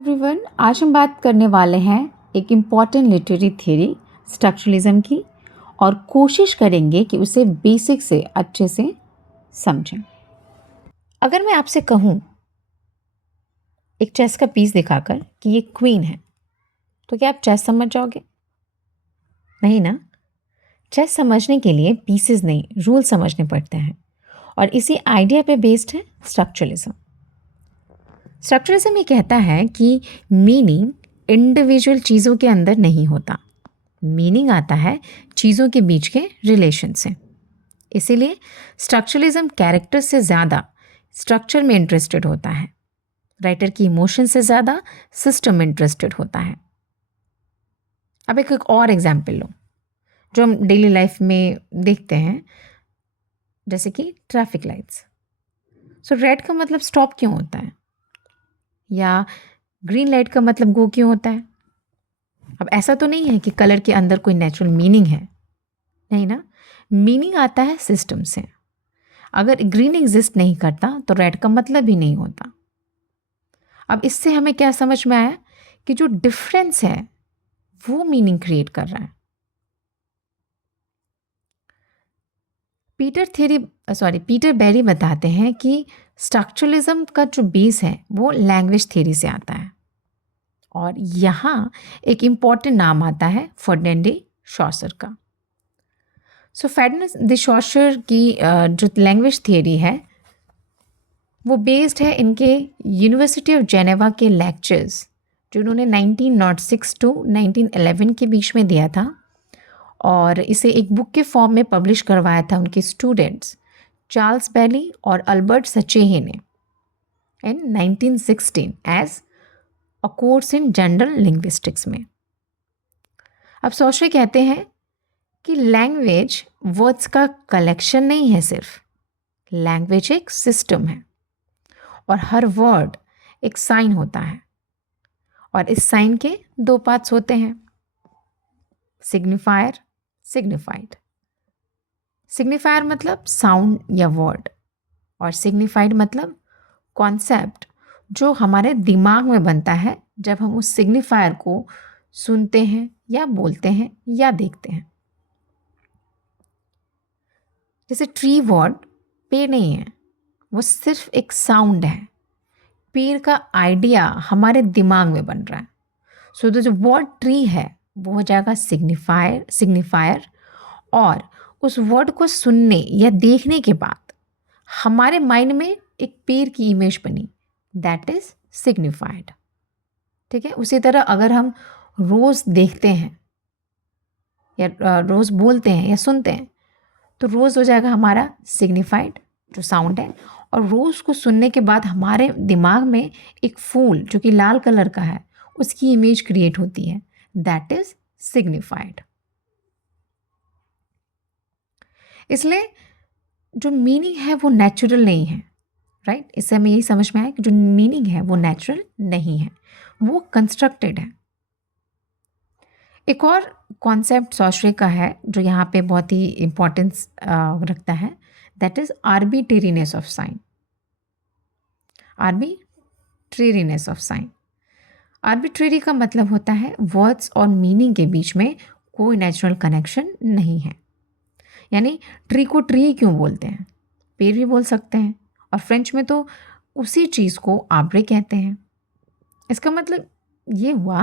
Everyone, आज हम बात करने वाले हैं एक इम्पॉर्टेंट लिटरेरी थ्योरी स्ट्रक्चरलिज्म की और कोशिश करेंगे कि उसे बेसिक से अच्छे से समझें। अगर मैं आपसे कहूँ एक चेस का पीस दिखाकर कि ये क्वीन है, तो क्या आप चेस समझ जाओगे? नहीं ना। चेस समझने के लिए पीसेस नहीं, रूल समझने पड़ते हैं और इसी आइडिया पे बेस्ड है स्ट्रक्चरलिज्म। स्ट्रक्चरलिज्म ये कहता है कि मीनिंग इंडिविजुअल चीज़ों के अंदर नहीं होता, मीनिंग आता है चीज़ों के बीच के रिलेशन से। इसीलिए स्ट्रक्चरलिज्म कैरेक्टर से ज़्यादा स्ट्रक्चर में इंटरेस्टेड होता है, राइटर की इमोशन से ज़्यादा सिस्टम में इंटरेस्टेड होता है। अब एक और एग्जाम्पल लो जो हम डेली लाइफ में देखते हैं, जैसे कि ट्रैफिक लाइट्स। सो रेड का मतलब स्टॉप क्यों होता है, या ग्रीन लाइट का मतलब गो क्यों होता है? अब ऐसा तो नहीं है कि कलर के अंदर कोई नेचुरल मीनिंग है, नहीं ना। मीनिंग आता है सिस्टम से। अगर ग्रीन एग्जिस्ट नहीं करता तो रेड का मतलब ही नहीं होता। अब इससे हमें क्या समझ में आया कि जो डिफरेंस है वो मीनिंग क्रिएट कर रहा है। पीटर बेरी बताते हैं कि स्ट्रक्चरलिज्म का जो बेस है वो लैंग्वेज थ्योरी से आता है और यहाँ एक इम्पॉर्टेंट नाम आता है फर्डिनेंड शॉसर का। सो फर्डिनेंड शॉसर की जो लैंग्वेज थ्योरी है वो बेस्ड है इनके यूनिवर्सिटी ऑफ जेनेवा के लेक्चर्स जो उन्होंने 1906 टू 1911 के बीच में दिया था और इसे एक बुक के फॉर्म में पब्लिश करवाया था उनके स्टूडेंट्स चार्ल्स बेली और अल्बर्ट सचेहे ने in 1916 as a course in general linguistics में। अब सोशे कहते हैं कि लैंग्वेज वर्ड्स का कलेक्शन नहीं है, सिर्फ लैंग्वेज एक सिस्टम है और हर वर्ड एक साइन होता है और इस साइन के दो पार्ट्स होते हैं, सिग्निफायर, सिग्निफाइड। सिग्निफायर मतलब साउंड या वर्ड और सिग्निफाइड मतलब कॉन्सेप्ट जो हमारे दिमाग में बनता है जब हम उस सिग्निफायर को सुनते हैं या बोलते हैं या देखते हैं। जैसे ट्री वर्ड पेड़ नहीं है, वो सिर्फ एक साउंड है। पेड़ का आइडिया हमारे दिमाग में बन रहा है। सो जो वर्ड ट्री है वो हो जाएगा सिग्निफायर और उस वर्ड को सुनने या देखने के बाद हमारे माइंड में एक पेड़ की इमेज बनी, दैट इज सिग्निफाइड। ठीक है। उसी तरह अगर हम रोज़ देखते हैं या रोज़ बोलते हैं या सुनते हैं तो रोज़ हो जाएगा हमारा सिग्निफाइड जो साउंड है, और रोज़ को सुनने के बाद हमारे दिमाग में एक फूल जो कि लाल कलर का है उसकी इमेज क्रिएट होती है, दैट इज सिग्निफाइड। इसलिए जो मीनिंग है वो नेचुरल नहीं है, राइट। इससे हमें यही समझ में आया कि जो मीनिंग है वो नेचुरल नहीं है, वो कंस्ट्रक्टेड है। एक और कॉन्सेप्ट सॉशरे का है जो यहाँ पे बहुत ही इम्पोर्टेंस रखता है, that is arbitrariness of sine. Arbitrariness of sine, arbitrary का मतलब होता है वर्ड्स और मीनिंग के बीच में कोई नेचुरल कनेक्शन नहीं है। यानी ट्री को ट्री क्यों बोलते हैं, पेड़ भी बोल सकते हैं, और फ्रेंच में तो उसी चीज़ को आर्ब्रे कहते हैं। इसका मतलब ये हुआ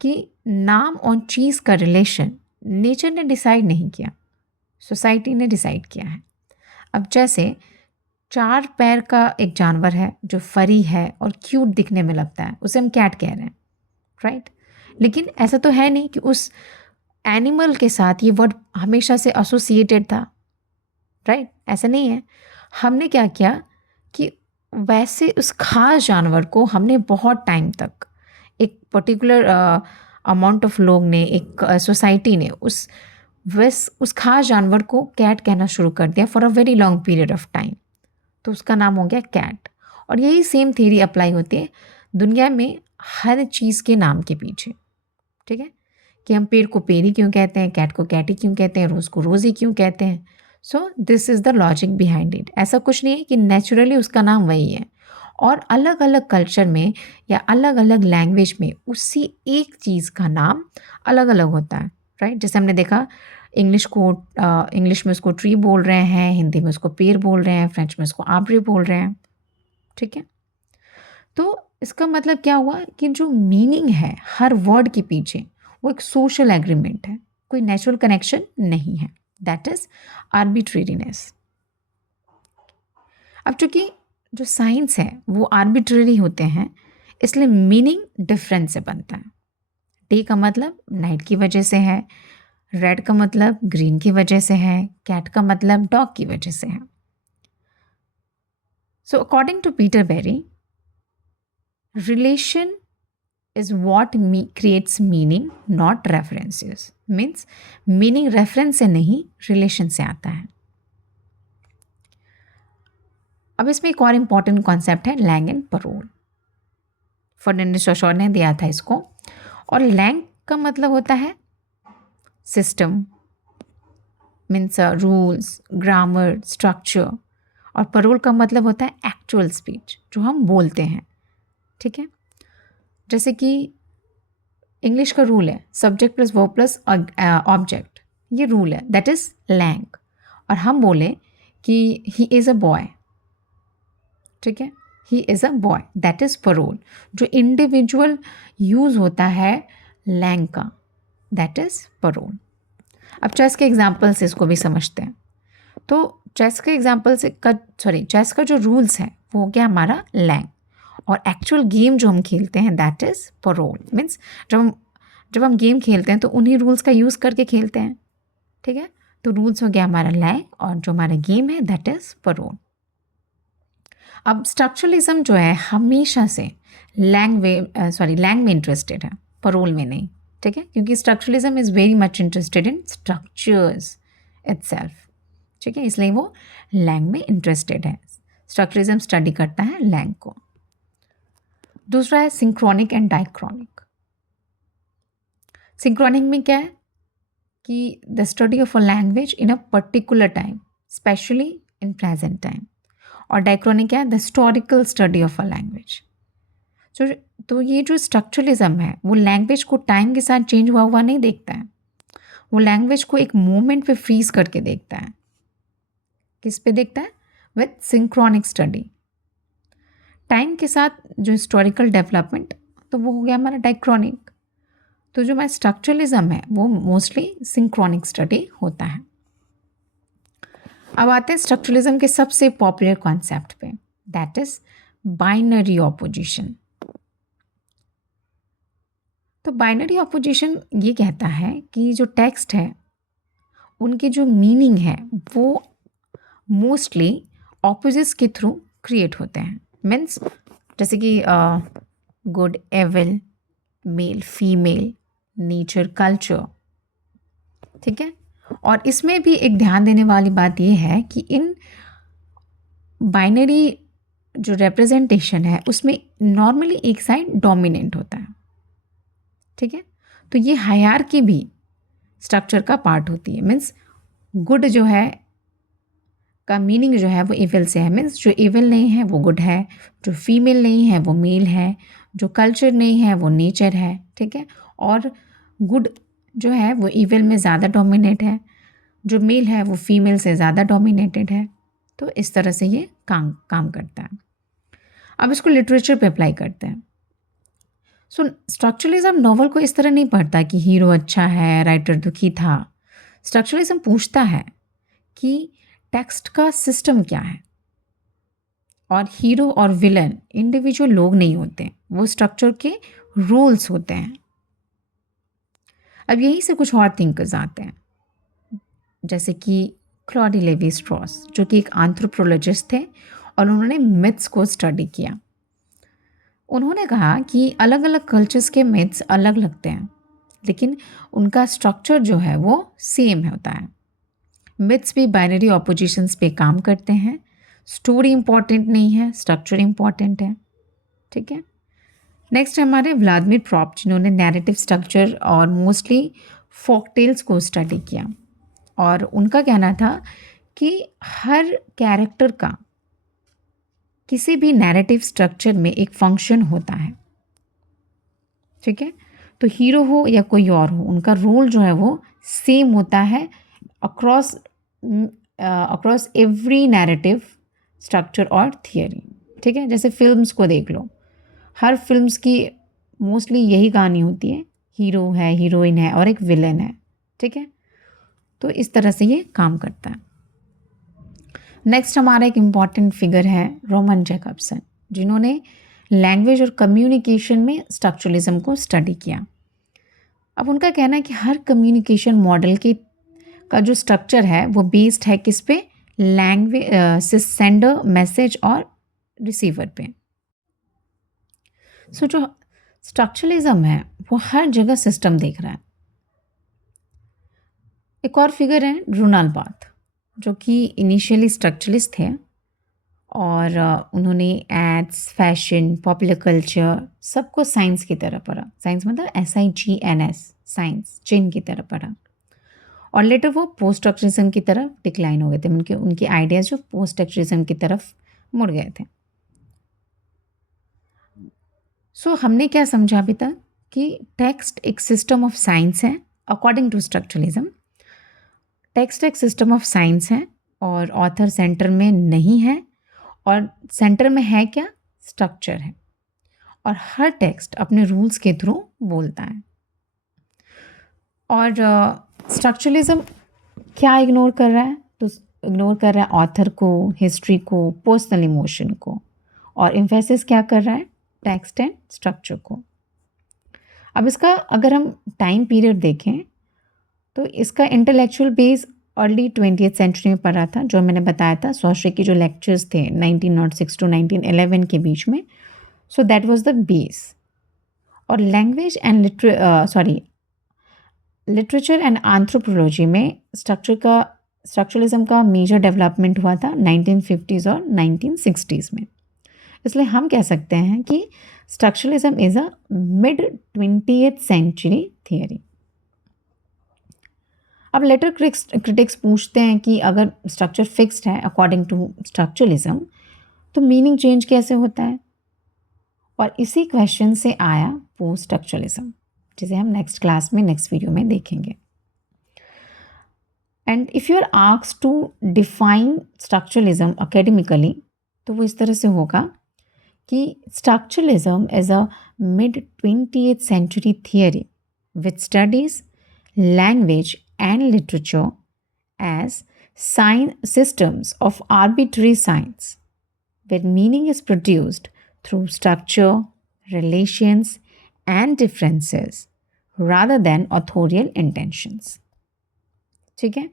कि नाम और चीज़ का रिलेशन नेचर ने डिसाइड नहीं किया, सोसाइटी ने डिसाइड किया है। अब जैसे 4 पैर का एक जानवर है जो फरी है और क्यूट दिखने में लगता है, उसे हम कैट कह रहे हैं, राइट। लेकिन ऐसा तो है नहीं कि उस एनिमल के साथ ये वर्ड हमेशा से एसोसिएटेड था, राइट। ऐसा नहीं है। हमने क्या किया कि वैसे उस खास जानवर को हमने बहुत टाइम तक एक पर्टिकुलर अमाउंट ऑफ लोग ने, एक सोसाइटी ने उस खास जानवर को कैट कहना शुरू कर दिया for a very long period of time, तो उसका नाम हो गया कैट। और यही सेम थ्योरी अप्लाई होती है दुनिया में हर चीज़ के नाम के पीछे, ठीक है। कि हम पेड़ को पेड़ ही क्यों कहते हैं, कैट को कैट ही क्यों कहते हैं, रोज़ को रोज़ ही क्यों कहते हैं। So this is the logic behind it. ऐसा कुछ नहीं है कि नेचुरली उसका नाम वही है, और अलग अलग कल्चर में या अलग अलग लैंग्वेज में उसी एक चीज़ का नाम अलग अलग होता है, राइट? जैसे हमने देखा इंग्लिश में उसको ट्री बोल रहे हैं, हिंदी में उसको पेड़ बोल रहे हैं, फ्रेंच में उसको आर्ब्रे बोल रहे हैं, ठीक है? तो इसका मतलब क्या हुआ कि जो मीनिंग है हर वर्ड के पीछे वो एक सोशल एग्रीमेंट है, कोई नेचुरल कनेक्शन नहीं है, दैट इज आर्बिट्रेरीनेस। अब चूंकि जो साइंस है वो आर्बिट्रेरी होते हैं, इसलिए मीनिंग डिफरेंस से बनता है। डे का मतलब नाइट की वजह से है, रेड का मतलब ग्रीन की वजह से है, कैट का मतलब डॉग की वजह से है। So according to Peter Barry, relation is what creates meaning, not references. Means meaning reference से नहीं, relation से आता है। अब इसमें एक और इम्पॉर्टेंट कॉन्सेप्ट है लैंग एंड परोल। फर्नांडिस शोशोर ने दिया था इसको। और लैंग का मतलब होता है system, means rules, grammar, structure. और परोल का मतलब होता है एक्चुअल स्पीच, जो हम बोलते हैं, ठीक है? जैसे कि इंग्लिश का रूल है subject plus verb plus object, ये रूल है, दैट इज लैंग। और हम बोले कि ही इज़ अ बॉय, ठीक है, he is a boy, that is parole. जो इंडिविजुअल यूज होता है लैंग का, दैट इज परोल। अब चेस के एग्जाम्पल से इसको भी समझते हैं। तो चेस के एग्जाम्पल से चेस का जो रूल्स है वो हो गया हमारा लैंग, और एक्चुअल गेम जो हम खेलते हैं दैट इज़ परोल। मीन्स जब हम गेम खेलते हैं तो उन्हीं रूल्स का यूज़ करके खेलते हैं, ठीक है? तो रूल्स हो गया हमारा लैंग, और जो हमारा गेम है दैट इज़ परोल। अब स्ट्रक्चरलिज्म जो है हमेशा से लैंग में इंटरेस्टेड है, परोल में नहीं, ठीक है? क्योंकि structuralism is very much interested in structures itself, ठीक है? इसलिए वो लैंग में इंटरेस्टेड है। स्ट्रक्चरलिज्म स्टडी करता है लैंग को। दूसरा है सिंक्रोनिक एंड डाइक्रोनिक। सिंक्रोनिक में क्या है कि the study of a language in a particular time, specially in present time. और डाइक्रोनिक क्या है, the historical study of a language. तो ये जो स्ट्रक्चरलिज्म है वो लैंग्वेज को टाइम के साथ चेंज हुआ हुआ नहीं देखता है, वो लैंग्वेज को एक मोमेंट पे फ्रीज करके देखता है। किस पे देखता है? With synchronic study. टाइम के साथ जो हिस्टोरिकल डेवलपमेंट, तो वो हो गया हमारा डाइक्रोनिक। तो जो हमारा स्ट्रक्चरलिज्म है वो मोस्टली सिंक्रोनिक स्टडी होता है। अब आते हैं स्ट्रक्चरलिज्म के सबसे पॉपुलर कॉन्सेप्ट पे, दैट इज बाइनरी ऑपोजिशन। तो बाइनरी ऑपोजिशन ये कहता है कि जो टेक्स्ट है उनके जो मीनिंग है वो मोस्टली ऑपोजिट्स के थ्रू क्रिएट होते हैं। मीन्स जैसे कि good evil, male female, nature culture, ठीक है? और इसमें भी एक ध्यान देने वाली बात यह है कि इन बाइनरी जो रिप्रेजेंटेशन है उसमें नॉर्मली एक साइड डोमिनेंट होता है, ठीक है? तो ये हायरार्की भी स्ट्रक्चर का पार्ट होती है। मीन्स गुड जो है का मीनिंग जो है वो इविल से है, मीन्स जो इविल नहीं है वो गुड है, जो फीमेल नहीं है वो मेल है, जो कल्चर नहीं है वो नेचर है, ठीक है? और गुड जो है वो इविल में ज़्यादा डोमिनेट है, जो मेल है वो फीमेल से ज़्यादा डोमिनेटेड है। तो इस तरह से ये काम करता है। अब इसको लिटरेचर पे अप्लाई करते हैं। सो स्ट्रक्चरलिज्म नॉवल को इस तरह नहीं पढ़ता कि हीरो अच्छा है, राइटर दुखी था। स्ट्रक्चरलिज्म पूछता है कि टेक्स्ट का सिस्टम क्या है, और हीरो और विलन इंडिविजुअल लोग नहीं होते, वो स्ट्रक्चर के रूल्स होते हैं। अब यहीं से कुछ और थिंकर्स आते हैं, जैसे कि क्लॉडी लेवी स्ट्रॉस, जो कि एक एंथ्रोपोलॉजिस्ट थे और उन्होंने मिथ्स को स्टडी किया। उन्होंने कहा कि अलग अलग कल्चर्स के मिथ्स अलग लगते हैं, लेकिन उनका स्ट्रक्चर जो है वो सेम होता है। मिथ्स भी बाइनरी ऑपोजिशंस पे काम करते हैं। स्टोरी इंपॉर्टेंट नहीं है, स्ट्रक्चर इंपॉर्टेंट है, ठीक है? नेक्स्ट हमारे व्लादिमीर प्रॉप, जिन्होंने नैरेटिव स्ट्रक्चर और मोस्टली फोक टेल्स को स्टडी किया। और उनका कहना था कि हर कैरेक्टर का किसी भी नैरेटिव स्ट्रक्चर में एक फंक्शन होता है, ठीक है। तो हीरो हो या कोई और हो, उनका रोल जो है वो सेम होता है across across every narrative structure और थियरी, ठीक है। जैसे फिल्म्स को देख लो, हर फिल्म्स की मोस्टली यही कहानी होती है, हीरो है, हीरोइन है और एक विलन है, ठीक है। तो इस तरह से ये काम करता है। नेक्स्ट हमारा एक इम्पॉर्टेंट फिगर है रोमन जैकबसन, जिन्होंने लैंग्वेज और कम्युनिकेशन में स्ट्रक्चरलिज्म को स्टडी किया। अब उनका कहना है कि हर कम्युनिकेशन मॉडल के का जो स्ट्रक्चर है वो बेस्ड है किस पे, लैंग्वेज से सेंडर, मैसेज और रिसीवर पे। सो जो स्ट्रक्चरलिज्म है वो हर जगह सिस्टम देख रहा है। एक और फिगर है रोनाल्ड बार्थ, जो कि इनिशियली स्ट्रक्चरलिस्ट थे और उन्होंने एड्स, फैशन, पॉपुलर कल्चर सबको साइंस की तरह पढ़ा। साइंस मतलब SIGNS, साइंस, चिन्ह की तरह पढ़ा। और लेटर वो पोस्ट स्ट्रक्चरलिज्म की तरफ डिक्लाइन हो गए थे, उनके आइडियाज़ जो पोस्ट स्ट्रक्चरलिज्म की तरफ मुड़ गए थे। सो हमने क्या समझा अभी तक कि टेक्स्ट एक सिस्टम ऑफ साइंस है अकॉर्डिंग टू स्ट्रक्चरलिज्म। टेक्स्ट एक सिस्टम ऑफ साइंस है और ऑथर सेंटर में नहीं है, और सेंटर में है क्या, स्ट्रक्चर है। और हर टेक्स्ट अपने रूल्स के थ्रू बोलता है। और स्ट्रक्चरलिज्म क्या इग्नोर कर रहा है, तो इग्नोर कर रहा है ऑथर को, हिस्ट्री को, पर्सनल इमोशन को, और एम्फेसिस क्या कर रहा है, टेक्स्ट एंड स्ट्रक्चर को। अब इसका अगर हम टाइम पीरियड देखें तो इसका intellectual base early 20th century में पढ़ा था, जो मैंने बताया था सॉशरी की जो लेक्चर्स थे 1906 to 1911 के बीच में। So that was the base. और language and literature and anthropology में स्ट्रक्चरलिज्म का मेजर डेवलपमेंट हुआ था 1950s और 1960s में। इसलिए हम कह सकते हैं कि structuralism is a mid 20th century theory. अब लेटर क्रिटिक्स पूछते हैं कि अगर स्ट्रक्चर फिक्स्ड है अकॉर्डिंग टू स्ट्रक्चरलिज्म, तो मीनिंग चेंज कैसे होता है। और इसी क्वेश्चन से आया पोस्ट स्ट्रक्चरलिज्म, जिसे हम नेक्स्ट क्लास में, नेक्स्ट वीडियो में देखेंगे। And if you are asked to define structuralism academically, तो वो इस तरह से होगा कि structuralism is a mid 20th century theory which studies language and literature as systems of arbitrary signs, where meaning is produced through structure, relations, and differences rather than authorial intentions. ठीक है,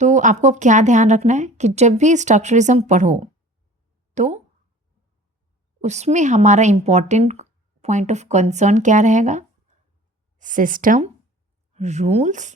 तो आपको अब क्या ध्यान रखना है कि जब भी स्ट्रक्चरलिज्म पढ़ो तो उसमें हमारा इम्पॉर्टेंट पॉइंट ऑफ कंसर्न क्या रहेगा, सिस्टम, रूल्स